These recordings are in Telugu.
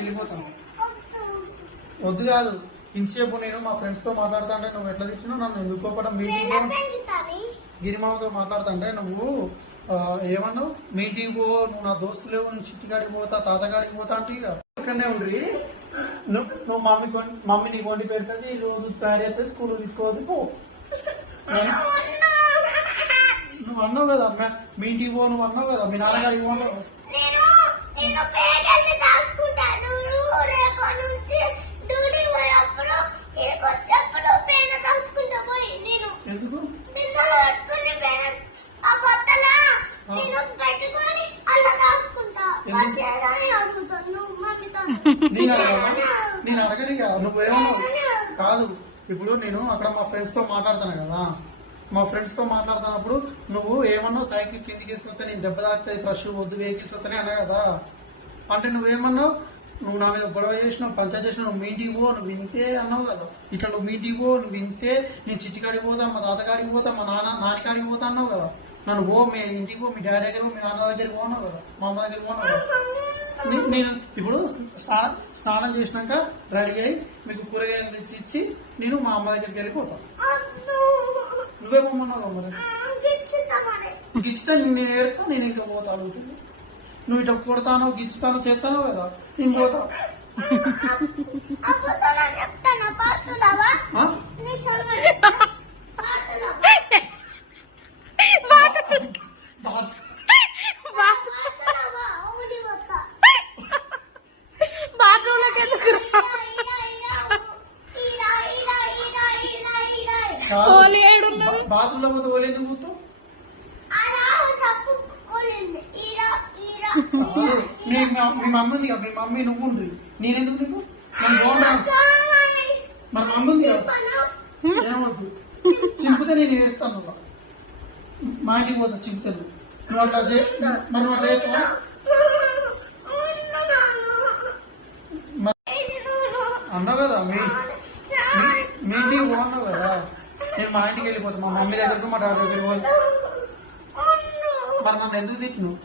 వెళ్ళిపోతాను. వద్దు కాదు, ఇంతసేపు నేను మా ఫ్రెండ్స్ తో మాట్లాడుతా అంటే నువ్వు ఎట్లా తెచ్చినావు నన్ను ఎందుకోపడం మీటింగ్ గిరిమామతో మాట్లాడుతుంటే నువ్వు ఏమన్నావు మీటింగ్ పో నువ్వు నా దోస్తులు లేవు నువ్వు చిట్టిగాడికి పోతా తాతగాడికి పోతా అంటే ఇక ఇక్కడనే ఉండ్రి. నువ్వు మమ్మీ నీకు వండి పెడుతుంది రోజు తయారు చేస్తే స్కూల్ తీసుకోవద్దు పో. నువ్వు అన్నావు కదా మీ ఇంటికి పో నువ్వు అన్నావు కదా మీ నాన్నగారికి పోన్నావు. ఎందుకు నేను అడగలిగా నువ్వేమన్నావు కాదు. ఇప్పుడు నేను అక్కడ మా ఫ్రెండ్స్ తో మాట్లాడుతాను కదా, మా ఫ్రెండ్స్ తో మాట్లాడుతున్నప్పుడు నువ్వు ఏమన్నావు సైకిల్ కిందికి తీసుకొస్తే నేను దెబ్బ తాకుతుంది ఫ్రెష్ వద్దు వెహికల్స్ వస్తానే అన్నా కదా. అంటే నువ్వేమన్నావు నువ్వు నా మీద గొడవ చేసినావు పంచాయతీ చేసినావు నువ్వు మీటింగ్ పో నువ్వు వింతే అన్నావు కదా. ఇట్లా నువ్వు మీటింగ్ పో నువ్వు వింతే నేను చిట్టికాడికి పోతా మా తాతగాడికి పోతా మా నాన్నకాడికి పోతా అన్నావు కదా. నన్ను పో మీ ఇంటికి పో మీ డాడీ దగ్గర మీ నాన్న దగ్గరికి పోన్నావు కదా మా అమ్మ దగ్గరికి పోన్నావు కదా. నేను ఇప్పుడు స్నానం చేసినాక రెడీ అయ్యి మీకు కూరగాయలు తెచ్చి ఇచ్చి నేను మా అమ్మ దగ్గరికి వెళ్ళిపోతాను. నువ్వే పోమన్నావు మరి గిచ్చితే నేను ఏడుతా నేను ఇంకా పోతా అడుగుతుంది. నువ్వు ఇట్లా కొడతాను గిచ్చుతాను చేస్తాను కదా నేను పోతా. బాత్రూంలో పోతే ఓలి ఎందుకు పోతావు? మీ మమ్మీ ఉంది కదా మీ మమ్మీ నువ్వు ఉండ్రి నేనెందుకు నీకు నన్ను బాగుంటా మరి మమ్మీ ఉంది కదా ఏమవుతుంది చింపితే నేను ఏడుస్తాను మా ఇంటికి పోతా చింపుతాను నువ్వు అట్లా మరి నువ్వు అట్లా అన్నావు కదా మీ ఇంటికి పోన్నావు కదా నేను మా ఇంటికి వెళ్ళిపోతాను మా మమ్మీ దగ్గరకు మా డాడీ దగ్గరికి పోయి మరి నన్ను ఎందుకు తిట్టినావు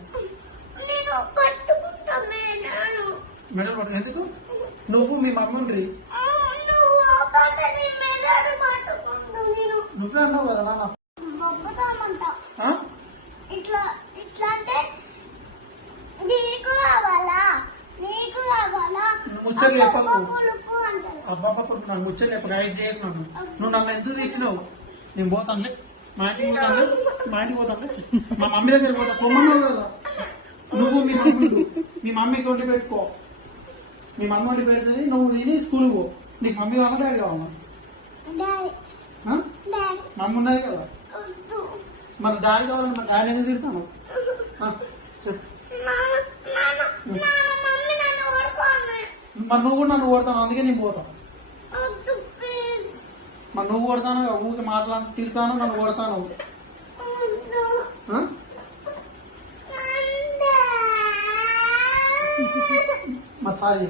మెడల్ పట్టు ఎందుకు నువ్వు మీ మమ్మీ ఉండ్రి నువ్వే అన్నావు కదా నాన్న ముచ్చట్లు చెప్పకు అబ్బాబ్బా నన్ను ముచ్చట్లు చెప్పక ఐదు చేయకు నన్ను నువ్వు నన్ను ఎందుకు తిట్టినావు. నేను పోతానులే మా ఇంటికి పోతానులే మా మమ్మీ దగ్గర పోతా పొమ్మన్నావు కదా నువ్వు మీ మమ్మీకి వండి పెట్టుకో మీ మమ్మీ వండి పెడుతుంది నువ్వు తిని స్కూల్ పో. నీకు మమ్మీ కావాలా డాడీ కావాలా? మమ్మీ ఉన్నది కదా మరి డాడీ కావాలి మరి డాడీ ఎందుకు తిడతాను? మరి నువ్వు కూడా నన్ను కొడతాను అందుకే నేను పోతాను. మరి నువ్వు కొడతాను ఊరికి మాట్లాడి తిడతాను నన్ను కొడతాను. మరి సారీ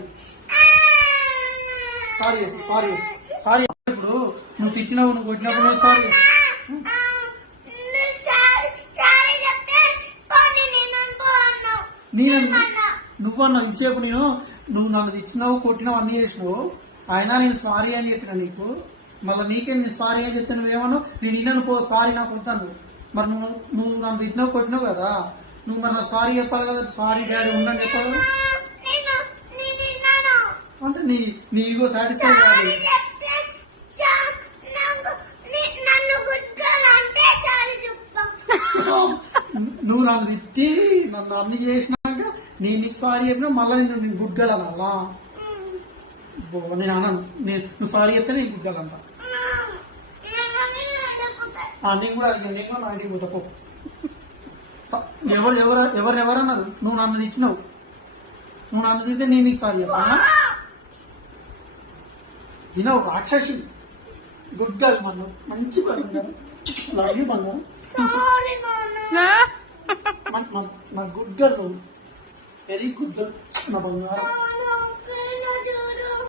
ఇప్పుడు నువ్వు తిట్టినావు నువ్వు కొట్టినప్పుడు సారీ నువ్వు అన్నావు ఇంతసేపు నువ్వు నన్ను తిట్టినావు కొట్టినావు అన్ని చేసినావు అయినా నేను సారీ అని చెప్పిన నీకు. మళ్ళీ నీకే నేను సారీ అని చెప్తే నువ్వేమన్నావు నేను ఇన్నను పో సారీ నాకు వస్తాను. మరి నువ్వు నన్ను తిట్టినావు కొట్టినావు కదా నువ్వు మరి నాకు సారీ చెప్పాలి కదా. సారీ డాడీ ఉండని చెప్పాలి అంటే నీ ఈగో సాటిస్ఫై కాదు. నువ్వు నన్ను తిట్టి నన్ను అన్ని చేసినాక నీకు సారీ చెప్పినా మళ్ళీ నేను గుడ్గలనా నేను అన్నాను నువ్వు సారీ చెప్తే నేను గుడ్గలంట. నేను కూడా నేను నా ఇంటికి పోతా పో. ఎవరన్నారు నువ్వు నన్ను తిట్టినావు నువ్వు నన్ను తిడితే నేను నీకు సారీ చెప్పాను. తినవు రాక్షసి గుడ్ గర్ల్ మనం మంచి బంగారం లవ్ యూ బంగారం నా good girl very good girl నా బంగారం.